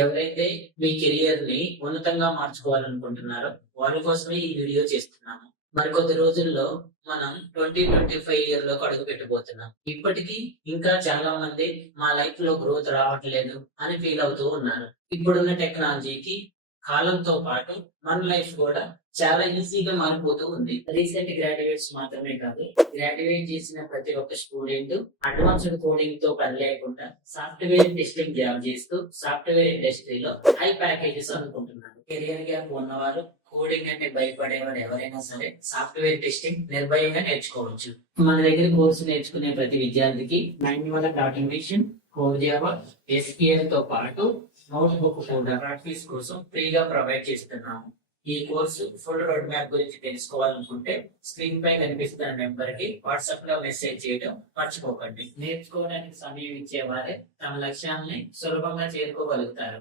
ఎవరైతే మీ కెరియర్ ని ఉన్నతంగా మార్చుకోవాలనుకుంటున్నారో వాళ్ళ కోసమే ఈ వీడియో చేస్తున్నాము. మరికొద్ది రోజుల్లో మనం 2025 ఇయర్ లోకి అడుగు పెట్టబోతున్నాం. ఇప్పటికీ ఇంకా చాలా మంది మా లైఫ్ లో గ్రోత్ రావట్లేదు అని ఫీల్ అవుతూ ఉన్నారు. ఇప్పుడున్న టెక్నాలజీకి కాలంతో పాటు మన లైఫ్ కూడా చాలా ఈజీగా మారిపోతూ ఉంది. రీసెంట్ గ్రాడ్యుయేట్స్ మాత్రమే కాదు, గ్రాడ్యుయేట్ చేసిన ప్రతి ఒక్క స్టూడెంట్ అడ్వాన్స్డ్ కోడింగ్ తో పని లేకుండా సాఫ్ట్వేర్ టెస్టింగ్ జాబ్ చేస్తూ సాఫ్ట్వేర్ ఇండస్ట్రీలో హై ప్యాకేజెస్ అనుకుంటున్నారు. కెరియర్ గ్యాప్ ఉన్నవారు, కోడింగ్ అంటే భయపడేవారు ఎవరైనా సరే సాఫ్ట్వేర్ టెస్టింగ్ నిర్భయంగా నేర్చుకోవచ్చు. మన దగ్గర కోర్సు నేర్చుకునే ప్రతి విద్యార్థికి manual automation, core Java, SQL తో పాటు నోట్ బుక్ కూడా ప్రాక్టీస్ కోసం ఫ్రీగా ప్రొవైడ్ చేస్తున్నాము. ఈ కోర్సు ఫుల్ రోడ్ మ్యాప్ గురించి తెలుసుకోవాలనుకుంటే స్క్రీన్ పై కనిపిస్తున్న నెంబర్ కి వాట్సాప్ లో మెసేజ్ చేయడం మర్చిపోకండి. నేర్చుకోవడానికి సమయం ఇచ్చేవారే తమ లక్ష్యాన్ని సులభంగా చేరుకోగలుగుతారు.